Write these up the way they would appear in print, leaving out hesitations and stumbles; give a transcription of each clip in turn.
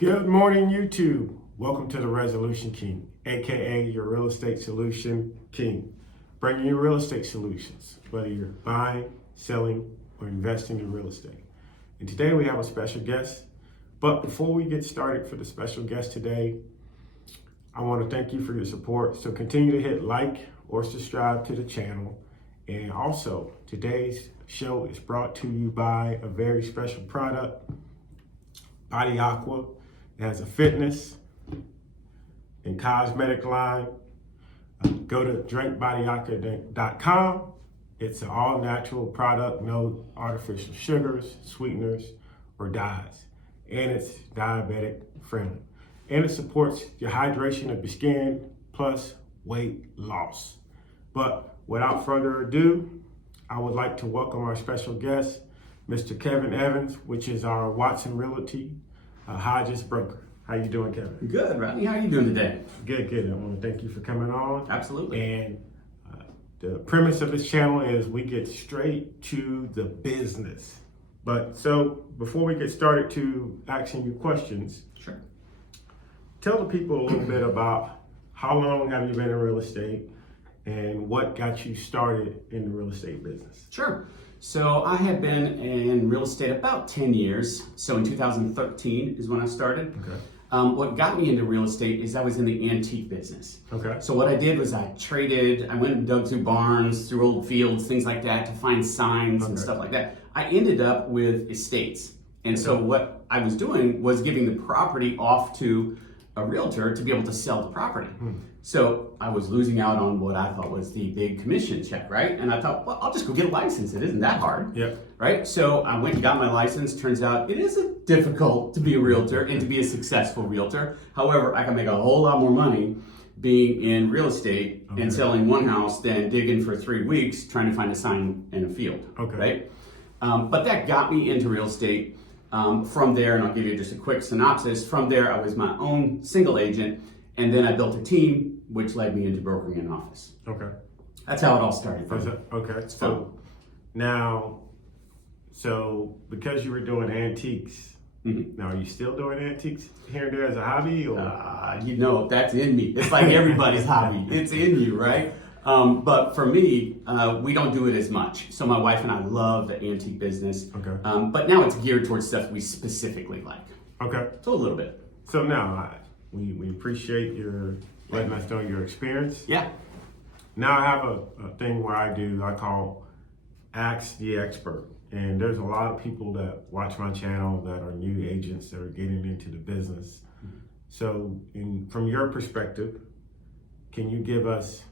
Good morning, YouTube. Welcome to the Resolution King, a.k.a. your real estate solution king. Bringing you real estate solutions, whether you're buying, selling, or investing in real estate. And today we have a special guest. But before we get started for the special guest today, I want to thank you for your support. So continue to hit like or subscribe to the channel. And also, today's show is brought to you by a very special product, Body Aqua. It has a fitness and cosmetic line. Go to drinkbodyaqua.com. It's an all-natural product, no artificial sugars, sweeteners, or dyes. And it's diabetic friendly. And it supports your hydration of your skin plus weight loss. But without further ado, I would like to welcome our special guest, Mr. Kevin Evans, which is our Watson Realty Hodges broker. How you doing, Kevin? Good, Rodney. How are you doing today? Good. I want to thank you for coming on. Absolutely. And the premise of this channel is we get straight to the business. But so before we get started to asking you questions, Sure. Tell the people a little bit about how long have you been in real estate and what got you started in the real estate business? Sure. So I have been in real estate about 10 years. So in 2013 is when I started. Okay. What got me into real estate is I was in the antique business. Okay. So what I did was I went and dug through barns, through old fields, things like that to find signs and stuff like that. I ended up with estates. And so what I was doing was giving the property off to a realtor to be able to sell the property. So I was losing out on what I thought was the big commission check, right? And I thought, well, I'll just go get a license. It isn't that hard, right? So I went and got my license. Turns out it isn't difficult to be a realtor and to be a successful realtor. However, I can make a whole lot more money being in real estate and selling one house than digging for 3 weeks trying to find a sign in a field, right? But that got me into real estate. From there, and I'll give you just a quick synopsis, from there I was my own single agent, and then I built a team, which led me into brokering an office. Okay. That's how it all started. Okay. So because you were doing antiques, now are you still doing antiques here and there as a hobby? Or? That's in me. It's like everybody's hobby. It's in you, right? But for me, we don't do it as much. So my wife and I love the antique business. Okay. But now it's geared towards stuff we specifically like. Okay. So a little bit. So now we appreciate your letting us know your experience. Yeah. Now I have a thing where I call Ask the Expert. And there's a lot of people that watch my channel that are new agents that are getting into the business. So from your perspective, can you give us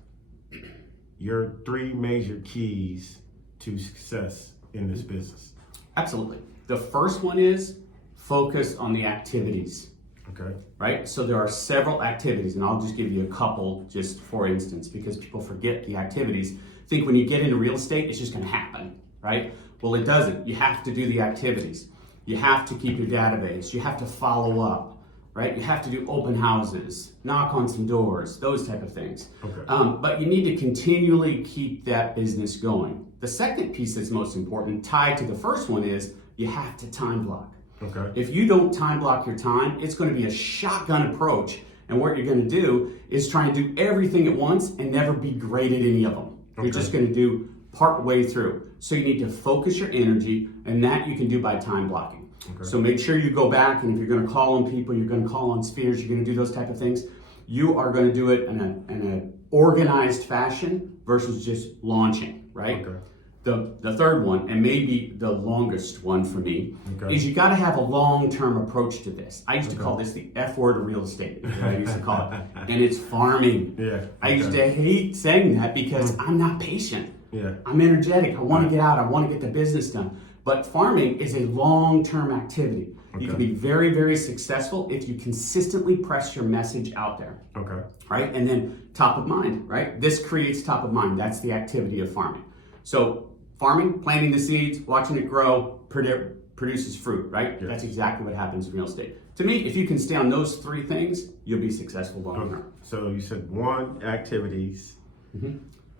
your 3 major keys to success in this business? Absolutely. The first one is focus on the activities. Okay. Right? So there are several activities, and I'll just give you a couple just for instance, because people forget the activities. Think when you get into real estate, it's just going to happen, right? Well, it doesn't. You have to do the activities. You have to keep your database. You have to follow up. Right? You have to do open houses, knock on some doors, those type of things. Okay. But you need to continually keep that business going. The second piece that's most important, tied to the first one, is you have to time block. Okay. If you don't time block your time, it's going to be a shotgun approach. And what you're going to do is try and do everything at once and never be great at any of them. You're just going to do part way through. So you need to focus your energy, and that you can do by time blocking. Okay. So make sure you go back, and if you're going to call on people, you're going to call on spheres, you're going to do those type of things. You are going to do it in an organized fashion versus just launching, right? Okay. The third one, and maybe the longest one for me, is you got to have a long-term approach to this. I used to call this the F word of real estate, I used to call it, and it's farming. Yeah. I used to hate saying that because I'm not patient. Yeah. I'm energetic. I want to get out. I want to get the business done. But farming is a long-term activity. Okay. You can be very, very successful if you consistently press your message out there. Okay. Right? And then top of mind, right? This creates top of mind. That's the activity of farming. So farming, planting the seeds, watching it grow, produces fruit, right? Yes. That's exactly what happens in real estate. To me, if you can stay on those 3 things, you'll be successful long term. So you said 1, activities,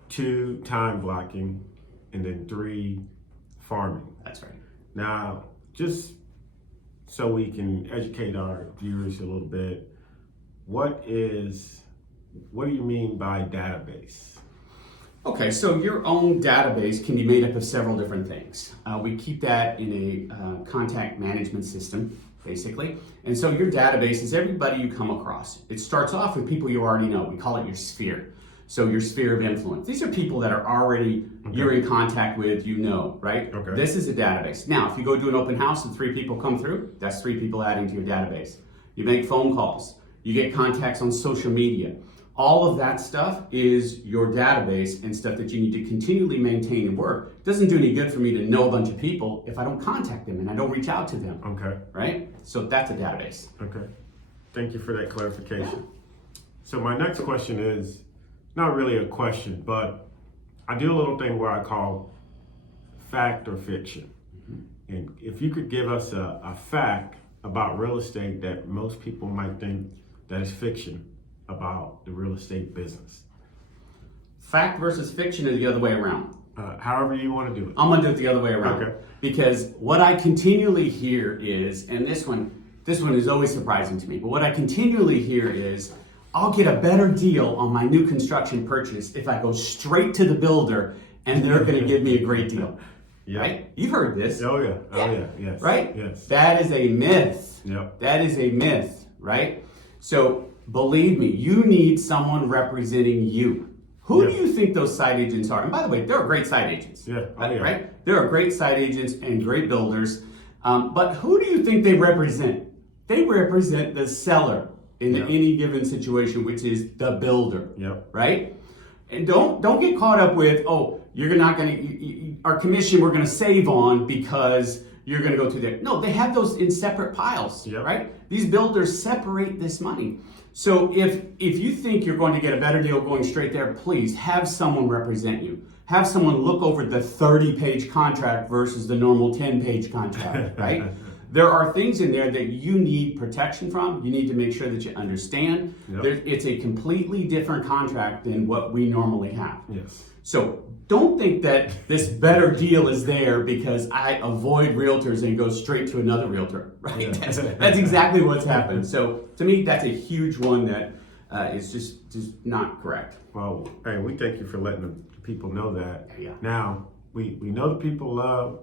2, time blocking, and then 3, farming. That's right. Now, just so we can educate our viewers a little bit, what do you mean by database? Okay, so your own database can be made up of several different things. We keep that in a contact management system, basically. And so your database is everybody you come across. It starts off with people you already know. We call it your sphere. So your sphere of influence. These are people that are already you're in contact with, right? Okay. This is a database. Now, if you go do an open house and 3 people come through, that's 3 people adding to your database. You make phone calls. You get contacts on social media. All of that stuff is your database and stuff that you need to continually maintain and work. It doesn't do any good for me to know a bunch of people if I don't contact them and I don't reach out to them. Okay. Right? So that's a database. Okay. Thank you for that clarification. So my next question is not really a question, but I do a little thing where I call fact or fiction. Mm-hmm. And if you could give us a fact about real estate that most people might think that is fiction about the real estate business. Fact versus fiction is the other way around. However you want to do it. I'm gonna do it the other way around. Okay. Because what I continually hear is, and this one is always surprising to me, but what I continually hear is, I'll get a better deal on my new construction purchase if I go straight to the builder and they're gonna give me a great deal. Yep. Right? You've heard this. Oh yeah. Oh yeah. Yes. Right? Yes. That is a myth. Yep. That is a myth, right? So believe me, you need someone representing you. Who do you think those site agents are? And by the way, there are great site agents. Yeah. Oh, yeah. Right? There are great site agents and great builders. But who do you think they represent? They represent the seller in any given situation, which is the builder. Yep. Right? And don't get caught up with, you're not going to, our commission we're going to save on because you're going to go through there. No, they have those in separate piles, right? These builders separate this money. So if you think you're going to get a better deal going straight there, please have someone represent you. Have someone look over the 30-page contract versus the normal 10-page contract, right? There are things in there that you need protection from. You need to make sure that you understand. It's a completely different contract than what we normally have. Yes. So don't think that this better deal is there because I avoid realtors and go straight to another realtor, right? Yeah. That's exactly what's happened. So to me, that's a huge one that is just not correct. Well, hey, we thank you for letting the people know that. Yeah. Now, we know the people love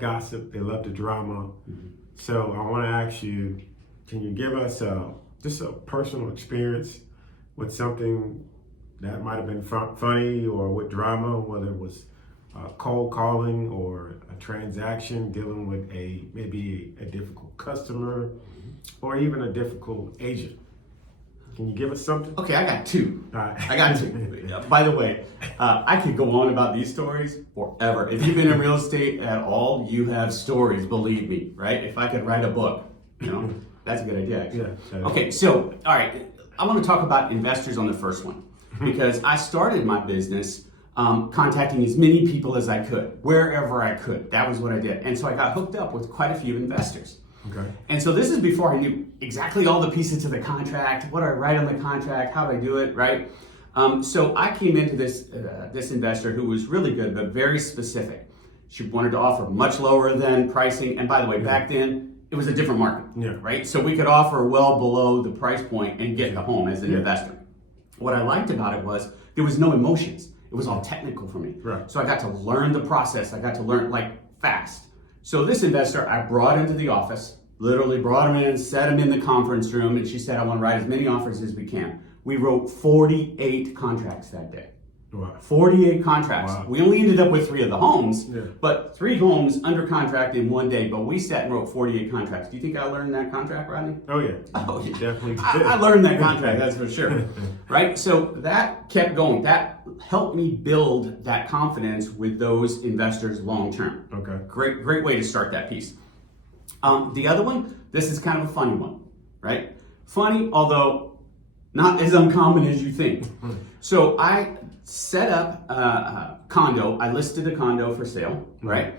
gossip, they love the drama. Mm-hmm. So I want to ask you, can you give us just a personal experience with something that might have been funny or with drama, whether it was cold calling or a transaction dealing with maybe a difficult customer or even a difficult agent? Can you give us something? Okay, I got 2. Right. I got 2. By the way, I could go on about these stories forever. If you've been in real estate at all, you have stories, believe me, right? If I could write a book, that's a good idea, actually. Yeah. Okay, so, all right, I want to talk about investors on the first one because I started my business contacting as many people as I could, wherever I could. That was what I did. And so I got hooked up with quite a few investors. Okay. And so this is before I knew exactly all the pieces to the contract, what do I write on the contract, how do I do it, right? So I came into this investor who was really good, but very specific. She wanted to offer much lower than pricing. And by the way, back then, it was a different market, right? So we could offer well below the price point and get the home as an investor. What I liked about it was there was no emotions. It was all technical for me. Right. So I got to learn the process. I got to learn fast. So this investor I brought into the office, literally brought him in, set him in the conference room, and she said, I want to write as many offers as we can. We wrote 48 contracts that day. Wow. 48 contracts. Wow. We only ended up with 3 of the homes, but 3 homes under contract in one day, but we sat and wrote 48 contracts. Do you think I learned that contract, Rodney? Oh yeah. Oh, You definitely did. I learned that contract, that's for sure. Right? So that kept going. That helped me build that confidence with those investors long term. Okay. Great way to start that piece. The other one, this is kind of a funny one, right? Funny, although not as uncommon as you think. So I set up a condo. I listed a condo for sale, right?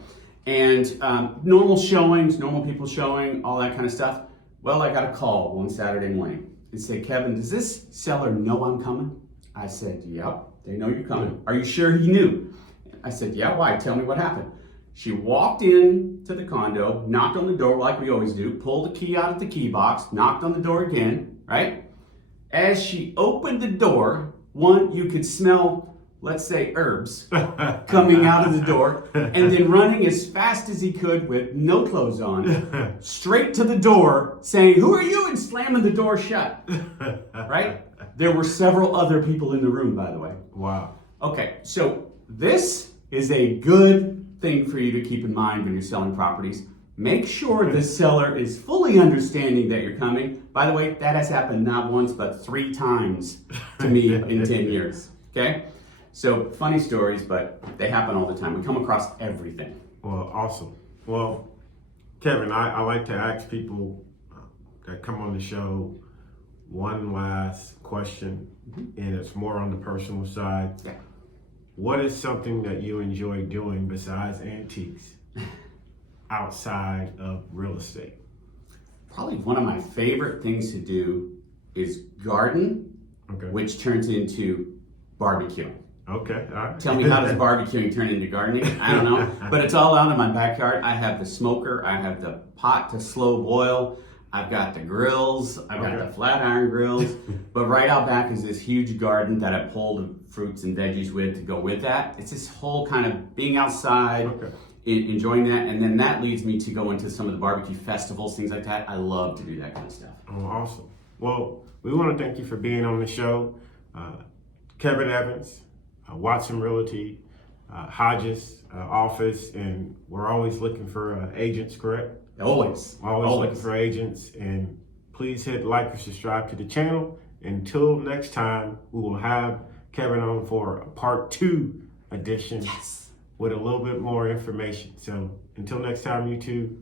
And normal showings, normal people showing, all that kind of stuff. Well, I got a call one Saturday morning and said, Kevin, does this seller know I'm coming? I said, yep, they know you're coming. Are you sure he knew? I said, yeah, why? Tell me what happened. She walked in to the condo, knocked on the door like we always do, pulled the key out of the key box, knocked on the door again, right? As she opened the door, you could smell, let's say, herbs coming out of the door, and then running as fast as he could with no clothes on, straight to the door, saying, "Who are you?" and slamming the door shut, right? There were several other people in the room, by the way. Wow. Okay, so this is a good thing for you to keep in mind when you're selling properties. Make sure the seller is fully understanding that you're coming. By the way, that has happened not once, but 3 times to me in 10 years, okay? So funny stories, but they happen all the time. We come across everything. Well, awesome. Well, Kevin, I like to ask people that come on the show one last question, and it's more on the personal side. Yeah. What is something that you enjoy doing besides antiques outside of real estate? Probably one of my favorite things to do is garden, Okay. which turns into barbecuing. Okay. All right. Tell me, how does barbecuing turn into gardening? I don't know, but it's all out in my backyard. I have the smoker, I have the pot to slow boil, I've got the grills, I've got the flat iron grills, but right out back is this huge garden that I pulled fruits and veggies with to go with that. It's this whole kind of being outside, enjoying that, and then that leads me to go into some of the barbecue festivals, things like that. I love to do that kind of stuff. Oh, awesome. Well, we want to thank you for being on the show. Kevin Evans, Watson Realty, Hodges office, and we're always looking for agents, correct? Always. Looking for agents, and please hit like or subscribe to the channel. Until next time, we will have Kevin on for a part 2 edition with a little bit more information. So until next time, YouTube.